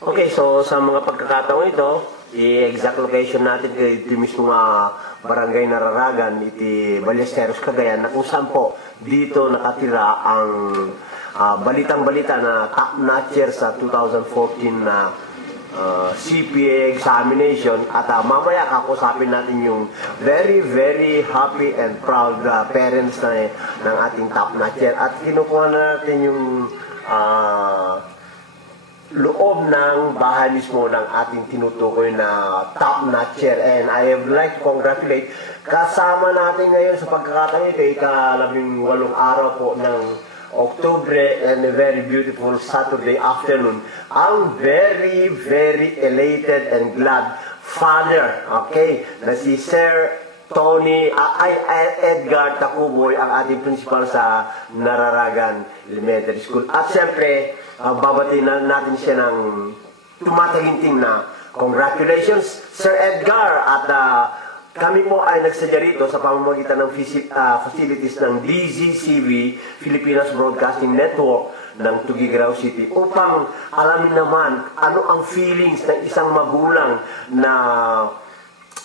Okay, so sa mga pagkakataon ito, i-exact location natin kay iti mismo nga barangay Nararagan, iti Ballesteros, Cagayan, na kung saan po dito nakatira ang balitang-balita na top notcher sa 2014 na CPA examination. At mamaya kakusapin natin yung very, very happy and proud parents ng ating top notcher. At kinukuha na natin yung loob ng bahay mismo ng ating tinutukoy na top notcher. And I would like to congratulate kasama natin ngayon sa pagkakataon ito, ika-18 araw po ng October, and a very beautiful Saturday afternoon, ang very, very elated and glad father, okay, na si Sir Tony, Edgar Tacuboy, ang ating principal sa Nararagan Elementary School. At siyempre, babatiin natin siya ng tumataginting na congratulations, Sir Edgar. At kami po ay nagsadya rito sa pamamagitan ng facilities ng DZCV, Filipinas Broadcasting Network ng Tuguegarao City, upang alamin naman ano ang feelings ng isang magulang na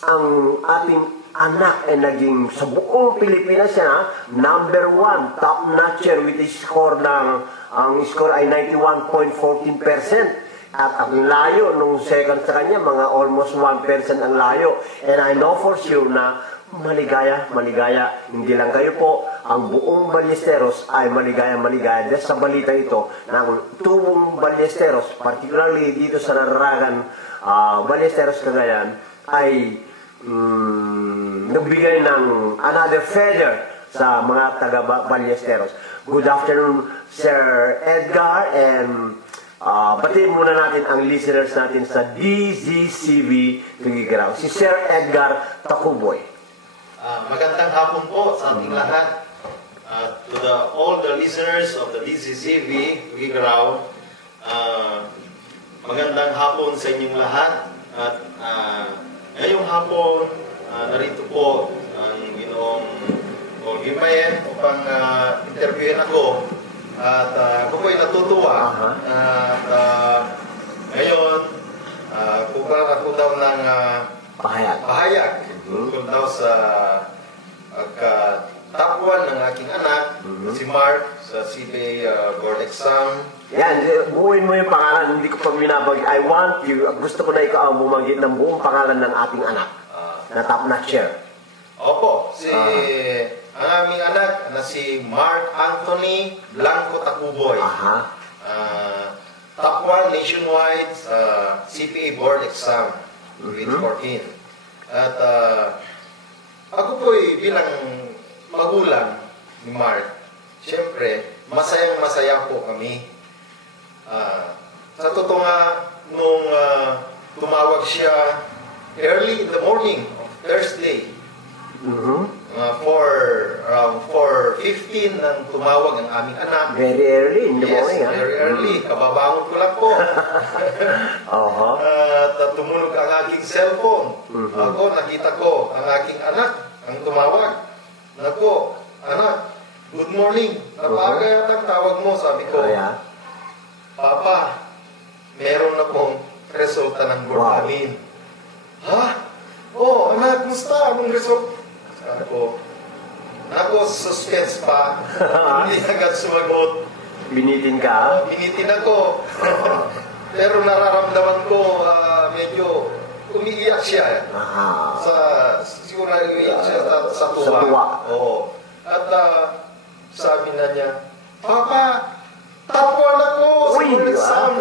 ang ating anak ay naging sa buong Pilipinas siya number 1 top notcher with a score ang score ay 91.14%. At ang layo nung second sa kanya, mga almost 1% ang layo. And I know for sure na maligaya. Hindi lang kayo po, ang buong Ballesteros ay maligaya. Dahil sa balita ito, ng tubong Ballesteros, particularly dito sa Nararagan, Ballesteros, Cagayan, ay nagbigay ng another feather sa mga taga Ballesteros. Good afternoon, Sir Edgar, and batiin muna natin ang listeners natin sa DZCV Tuguegarao. Si Sir Edgar Tacuboy. Magandang hapon po sa ating lahat. To all the listeners of the DZCV Tuguegarao, magandang hapon sa inyong lahat. At ngayong hapon, narito po ang Ginoong Gimayen upang interviewin ako. At ako po'y natutuwa at ngayon kukuha ako daw ng pahayag tungkol daw sa top 1 ng aking anak, si Mark, sa CPA board exam. Yan, buuin mo yung pangalan, hindi ko pa binabag. I want you, gusto ko na ikaw ang bumagit ng buong pangalan ng ating anak na top notcher. Opo, ang aming anak na si Mark Anthony Blanco Tacuboy. Top 1 nationwide CPA board exam grade 14. At ako po'y bilang magulang ni Mark, siyempre, masayang-masaya po kami. Sa totoo nga, nung tumawag siya early in the morning of Thursday, around 4:15 nang tumawag ang aming anak. Very early in the morning, Yes, very early. Kababangon ko lang po. At tumunog ang aking cellphone. Ako, nakita ko ang aking anak ang tumawag. Nako, anak, good morning. Napaga yata ang tawag mo, sabi ko. Papa, meron na pong resulta ng board namin. Ha? Oh, anak, musta? Anong result? Ako, suspense pa. Hindi agad sumagot. Binitin ka? Binitin ako. Pero nararamdaman ko, medyo umiiyak siya. Siguro umiiyak siya sa tuwa. Oo. At sabi na niya, Papa, top 1 ako sa board exam.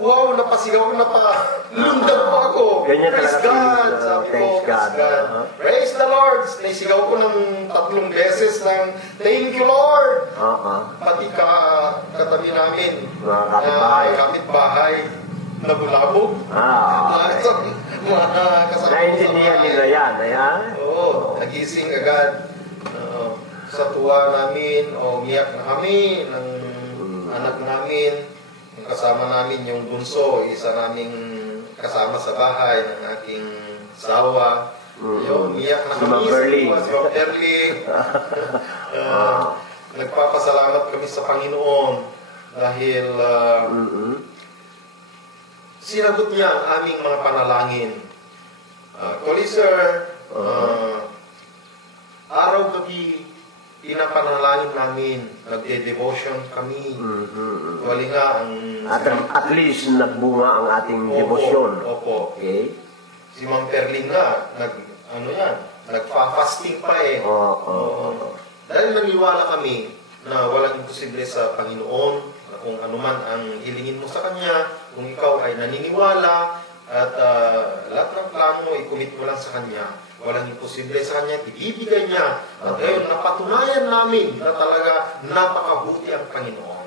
Wow, napasigaw, napalundag pa ako. Praise God, sabi ko. Praise God. Praise the Lord. Naisigaw ko ng 3 beses ng thank you, Lord. Pati katabi namin, kapitbahay, nabulabog. Naintindihan nila yan, Oo, nagising agad. Sa tuwa namin, umiyak na kami ng anak namin, yung kasama namin yung bunso, isa naming kasama sa bahay ng aking sawa. Yun, iyak na kami sa Berlin. Nagpapasalamat kami sa Panginoon dahil sinagot niya ang aming mga panalangin. Actually, sir, araw-gabi, pinapanalangin namin, nagde-devotion kami. Actually nga, At least nagbunga ang ating debosyon. Opo. Okay. Si Ma'am Perlin nga, nagfa-fasting pa eh. Dahil naniwala kami na walang imposible sa Panginoon, na kung anuman ang hilingin mo sa Kanya, kung ikaw ay naniniwala, at lahat ng plano mo, i-commit mo lang sa Kanya, walang imposible sa Kanya, ibibigay niya. At ngayon, napatunayan namin na talaga napakabuti ang Panginoon.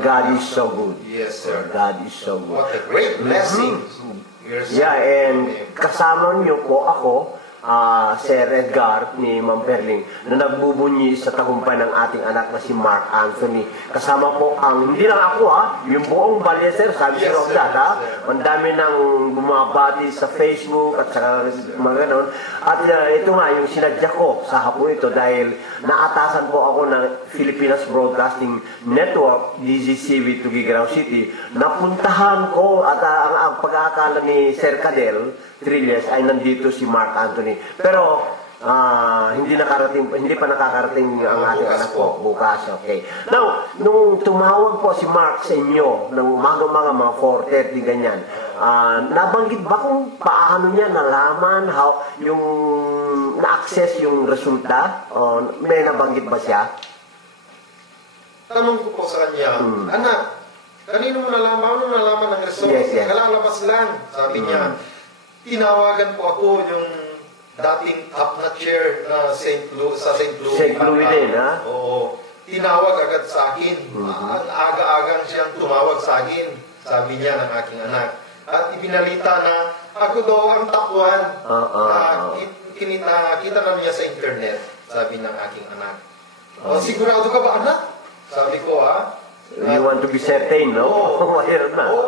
God is so good. Yes, sir. God is so good. What a great blessing. Yeah, and kasama niyo po ako, Sir Edgar ni Ma'am Perling, na nagbubunyi sa tagumpay ng ating anak na si Mark Anthony. Kasama po ang, hindi lang ako yung buong Balyeser, sabi Yes, of that ang dami nang bumabati sa Facebook at saka mga ganon. At ito nga, yung sinadya ko sa hapon ito dahil naatasan po ako ng Filipinas Broadcasting Network, DZCV Tuguegarao City. Napuntahan ko at ang pag-aakala ni Sir Cadel Trilles ay nandito si Mark Anthony. Pero hindi pa nakakarating ang ating anak ko. Bukas, okay. Now, nung tumawag po si Mark sa inyo, ng umaga-umaga mga 4:30 ganyan, nabanggit ba kung paano niya nalaman yung na-access yung resulta? May nabanggit ba siya? Tanong ko po sa kanya, anak, kanino mo nalaman ng resulta? Yes. Kalalabas lang. Sabi niya, tinawagan po ako yung dating top na chair na sa St. Louis. St. Louis din, ha? Oo. Tinawag agad sa akin. Ang aga-agang siyang tumawag sa akin, sabi niya ng aking anak. At ibinalita na ako daw ang top 1. Kita na niya sa internet, sabi ng aking anak. Sigurado ka ba, anak? Sabi ko, You want to be certain, no? Oo,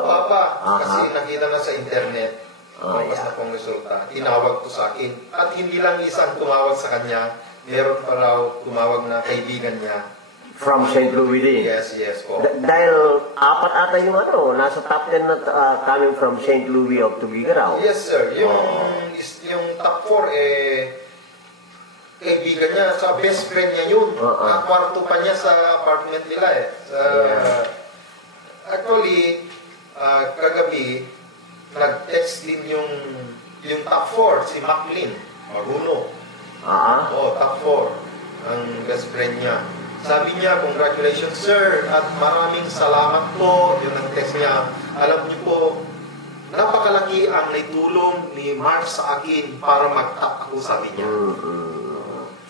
papa. Kasi nakita na sa internet. Lumabas na pong resulta. Tinawag ko sa akin. At hindi lang isang tumawag sa kanya, meron pa raw tumawag na kaibigan niya. From St. Louis din? Yes po. Dahil apat ata yung nasa top 10 na coming from St. Louis of Tuguegarao. Yes, sir. Yung top 4, kaibigan niya, sa best friend niya yun. Kwarto pa niya sa apartment nila eh. Actually, kagabi, nag-text din yung top 4, si Maclean, Maguno. Top 4, ang best friend niya. Sabi niya, congratulations sir, at maraming salamat po. Yun ang text niya. Alam niyo po, napakalaki ang naitulong ni Mark sa akin para mag-top ako, sabi niya.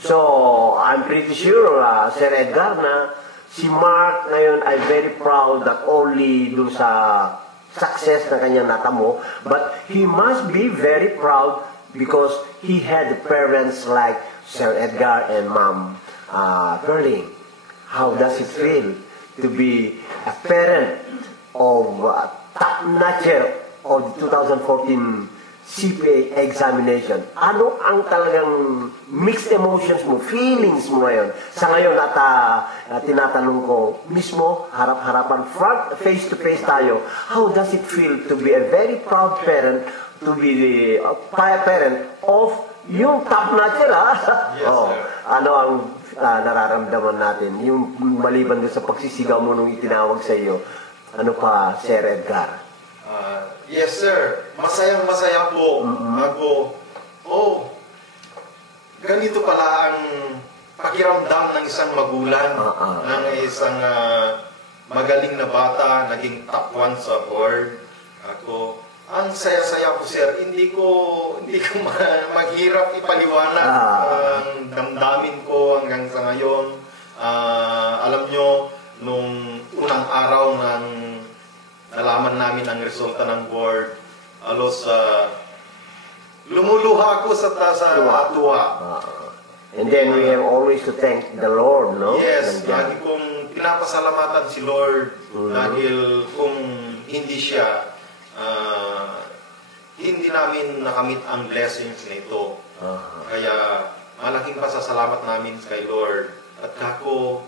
So, I'm pretty sure, Sir Edgar, na si Mark ngayon ay very proud that only dun sa success na kanyang natamo, but he must be very proud because he had parents like Sir Edgar and Ma'am Perling. How does it feel to be a parent of top-notcher of the 2014 CPA examination? Ano ang talagang mixed emotions mo, feelings mo ngayon? Sa ngayon at tinatanong ko, mismo, harap-harapan, face-to-face tayo, how does it feel to be a very proud parent, to be the parent of yung top-notcher, Yes, sir. Ano ang nararamdaman natin? Yung maliban din sa pagsisigaw mo nung itinawag sa iyo, ano pa, Sir Edgar? Yes, sir. Masayang-masaya po. Ako, ganito pala ang pakiramdam ng isang magulang, ng isang magaling na bata, naging top 1 sa board. Ako, ang saya-saya po, sir. Hindi ko maghirap ipaliwanag ang damdamin ko hanggang sa ngayon. Alam nyo, nung unang araw ng nalaman namin ang resulta ng board, lumuluha ako sa tuwa. And then we have always to thank the Lord, no? Yes, lagi kong pinapasalamatan si Lord dahil kung hindi siya, hindi namin nakamit ang blessings na ito. Kaya malaking pasasalamat namin kay Lord. At ako,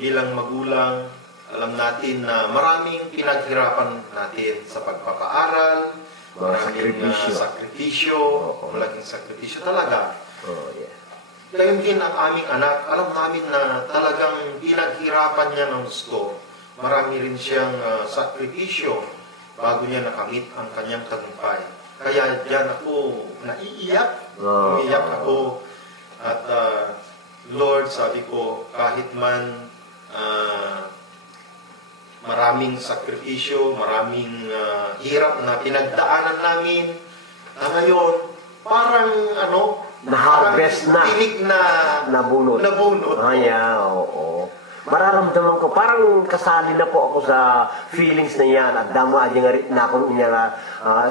bilang magulang, alam natin na maraming pinaghirapan natin sa pagpapaaral, maraming sakripisyo, malaking sakripisyo talaga. Ngayon din ang aming anak, alam namin na talagang pinaghirapan niya ng gusto. Marami rin siyang sakripisyo bago niya nakamit ang kanyang tagumpay. Kaya diyan ako naiiyak, umiyak ako. At Lord, sabi ko, kahit man maraming sakripisyo, maraming hirap na pinagdaanan namin, na ngayon, parang na-harvest na. Tinig na nabunot. Oo. Mararamdaman ko, parang kasali na po ako sa feelings na yan at dama na ako niya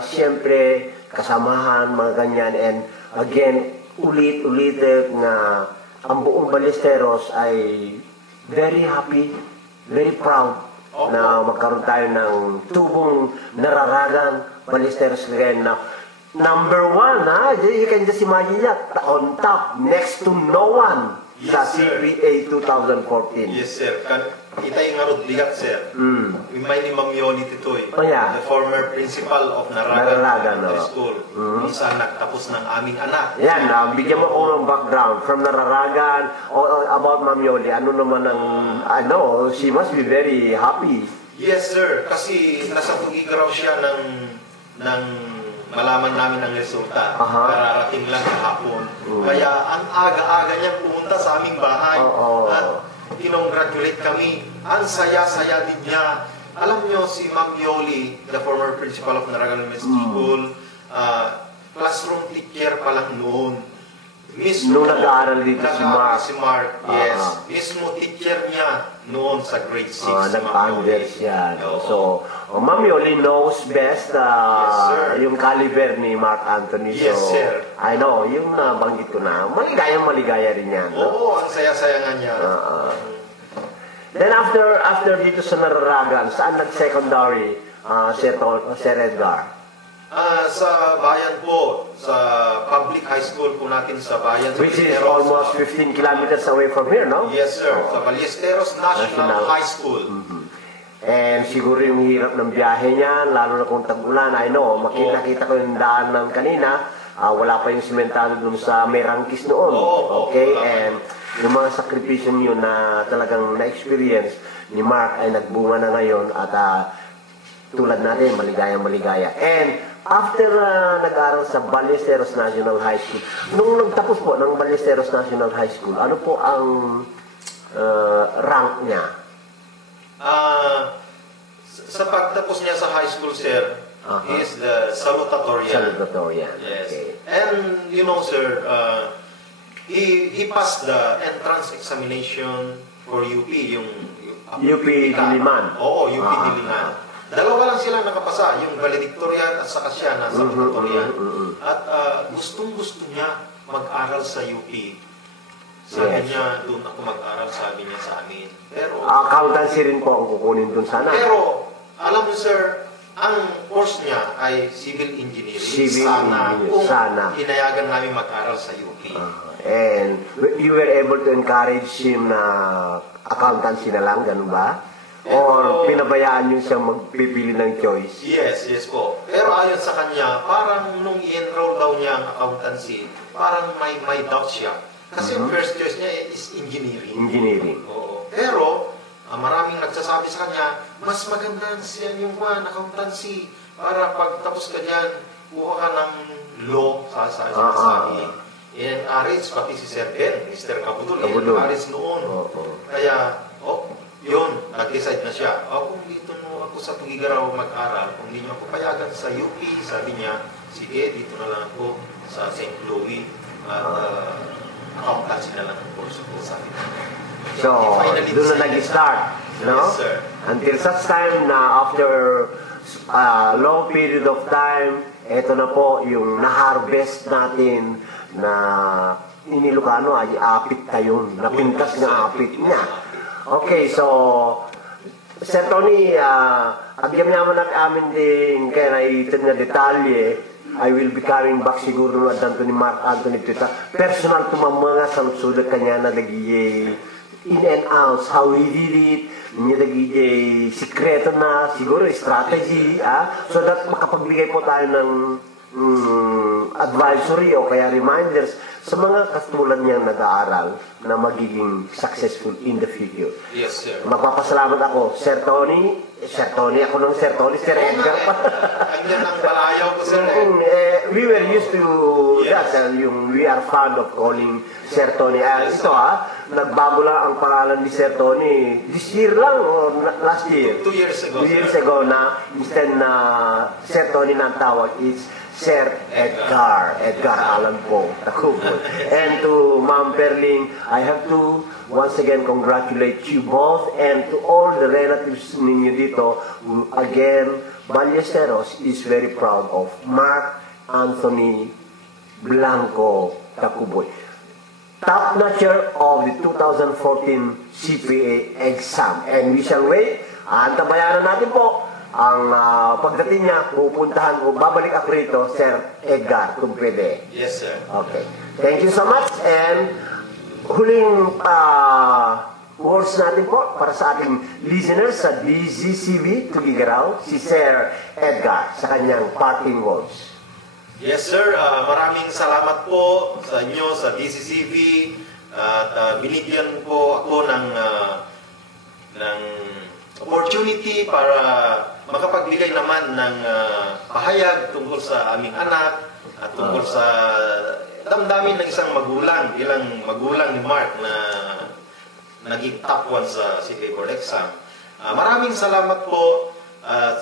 siyempre, kasamahan, mga ganyan. And again, ulit na ang buong Ballesteros ay very happy, very proud na magkaroon tayo ng tubong nararagan Ballesteros again na number 1, you can just imagine that, on top, next to no one, sa CPA 2014. Yes, sir. Itay nga Rodligat, sir. May ni Ma'am Yoli Titoy, the former principal of Naragan Elementary School. Minsan nagtapos ng aming anak. Yan, bigyan mo ko ng background from Naragan, about Ma'am Yoli. Ano naman ang, she must be very happy. Yes, sir. Kasi nasa Tugigaraw siya ng malaman namin ang resulta. Kararating lang kahapon. Kaya ang aga-aga niya pumunta sa aming bahay. At kinongratulate kami. Ang saya-saya din niya. Alam niyo, si Ma'am Yoli, the former principal of Naragan Elementary School, classroom teacher pa lang noon. Nung nag-aaral dito si Mark, yes. Mismo teacher niya noon sa grade 6. Nag-under siya. So, Ma'am Yoli knows best yung caliber ni Mark Anthony. Yes, sir. I know, yung banggit ko na, maligaya rin yan. Oo, ang saya-saya nga niya. Then after dito sa Nararagan, saan nag-secondary, Sir Edgar? Sa bayan po, sa public high school po natin sa bayan. Which is almost 15 kilometers away from here, no? Yes, sir. Sa Ballesteros National High School. And siguro yung hirap ng biyahe niya, lalo na kung tag-ulan, I know, nakita ko yung daanan kanina, wala pa yung simentado dun sa Merangkis noon. Okay? And yung mga sakripisyo niyo na talagang na-experience ni Mark ay nagbunga na ngayon at tulad natin, maligaya. And after nag-aral sa Ballesteros National High School, nung nagtapos po ng Ballesteros National High School, ano po ang rank niya? Sa pagtapos niya sa high school, sir, he is the salutatorian. Salutatorian, yes. Okay. And you know, sir, he passed the entrance examination for UP, yung UP Diliman. Oo, UP Diliman. Dalawa lang sila nakapasa, yung valedictorian at saka siya na salutatorian. At gustong-gusto niya mag-aral sa UP. Sabi niya, doon ako mag-aral, sabi niya sa amin. Pero accountancy rin po ang kukunin doon sana. Pero, alam mo sir, ang course niya ay civil engineering. Sana. Hinayagan namin mag-aral sa UP. And you were able to encourage him na accountancy na lang, ganun ba? Or pinabayaan niyo siyang magpipili ng choice? Yes po. Pero ayon sa kanya, parang nung i-enroll daw niya ang accountancy, parang may doubt siya. Kasi yung first choice niya is engineering. Oo. Pero, maraming nagsasabi sa kanya, mas maganda siya yung accountancy para pag tapos ka dyan, kuha ka ng law, sasabi. And Aris, pati si Sir Ben, Mr. Kabudul, Aris noon. Kaya, yun, nag-decide na siya. Kung dito mo ako sa Tugigaraw mag-aral, kung hindi niyo ako payagan sa UP, sabi niya, sige, dito na lang ako sa St. Louis at accountancy na lang ang course ko, sabi niya. So, doon na nag-start, no? Yes, sir. Until such time na after a long period of time, eto na po yung na-harvest natin na inilocano ay apit tayo, napintas na apit niya. Okay, so Sir Tony, agyan naman amin din kaya naitin na detalye. I will be carrying back siguro at Anthony Mark Anthony Tita. Personal to mga sa sulat kanya na lagi in and out, how he did it, hindi nagigay sikreto na siguro strategy, so that makapagbigay po tayo ng advisory o kaya reminders sa mga katulad niyang nag-aaral na magiging successful in the future. Yes, sir. Magpapasalamat ako, Sir Tony, ako ng Sir Tony, Sir Edgar pa. Andyan ang palayaw ko, sir. We were used to that, we are fond of calling Sir Tony. Ito nagbago lang ang pangalan ni Sir Tony this year lang or last year? 2 years ago. 2 years ago na instead na Sir Tony na ang tawag is Sir Edgar Allan Poe Takuboy. And to Ma'am Perling, I have to once again congratulate you both and to all the relatives ninyo dito who again, Ballesteros is very proud of Mark Anthony Blanco Takuboy, top notcher of the 2014 CPA exam. And we shall wait. Antabayanan natin po ang pagdating niya, pupuntahan ko, babalik ako rito, Sir Edgar, kung pwede. Yes, sir. Okay. Thank you so much. And huling words natin po para sa ating listeners sa DZCV Tugigaraw, si Sir Edgar sa kanyang parting words. Yes, sir. Maraming salamat po sa inyo, sa DCCV. At binigyan po ako ng opportunity para makapagbigay naman ng pahayag tungkol sa aming anak at tungkol sa damdamin ng isang magulang, bilang magulang ni Mark na naging top 1 sa CPA Board Exam. Maraming salamat po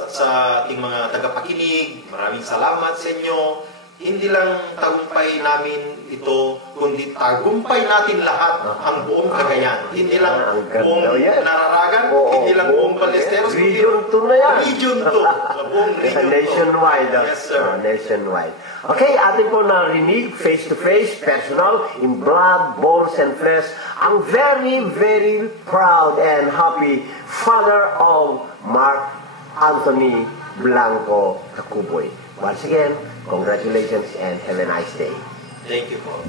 sa ating mga tagapakinig. Maraming salamat sa inyo. Hindi lang tagumpay namin ito, kundi tagumpay natin lahat, ang buong Cagayan. Hindi lang buong Nararagan, hindi lang buong Ballesteros. Region 2 na yan. Region 2. Buong region 2. Nationwide. Yes, sir. Nationwide. Okay, atin po narinig, face-to-face, personal, in blood, bones, and flesh, ang very, very proud and happy father of Mark Anthony Blanco Takuboy. Once again, congratulations and have a nice day. Thank you po.